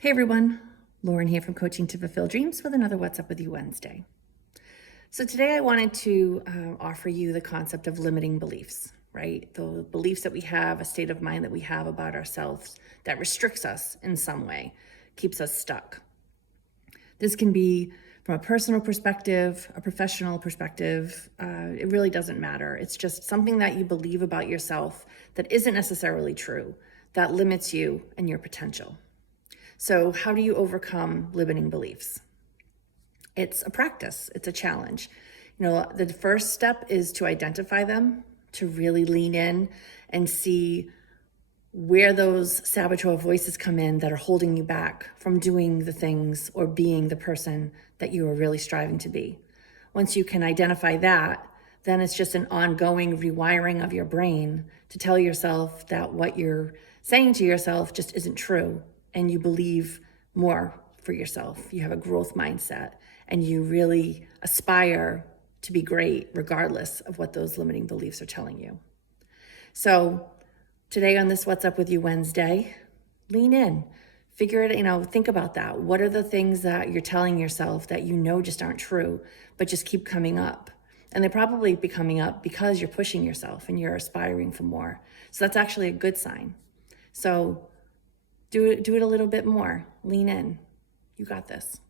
Hey everyone, Lauren here from Coaching to Fulfill Dreams with another What's Up With You Wednesday. So today I wanted to offer you the concept of limiting beliefs, right? The beliefs that we have, a state of mind that we have about ourselves that restricts us in some way, keeps us stuck. This can be from a personal perspective, a professional perspective. It really doesn't matter. It's just something that you believe about yourself that isn't necessarily true, that limits you and your potential. So how do you overcome limiting beliefs? It's a practice, it's a challenge. The first step is to identify them, to really lean in and see where those saboteur voices come in that are holding you back from doing the things or being the person that you are really striving to be. Once you can identify that, then it's just an ongoing rewiring of your brain to tell yourself that what you're saying to yourself just isn't true, and you believe more for yourself. You have a growth mindset and you really aspire to be great regardless of what those limiting beliefs are telling you. So today on this What's Up With You Wednesday, lean in, figure it, think about that. What are the things that you're telling yourself that you know just aren't true, but just keep coming up? And they're probably be coming up because you're pushing yourself and you're aspiring for more. So that's actually a good sign. So do it a little bit more. Lean in. You got this.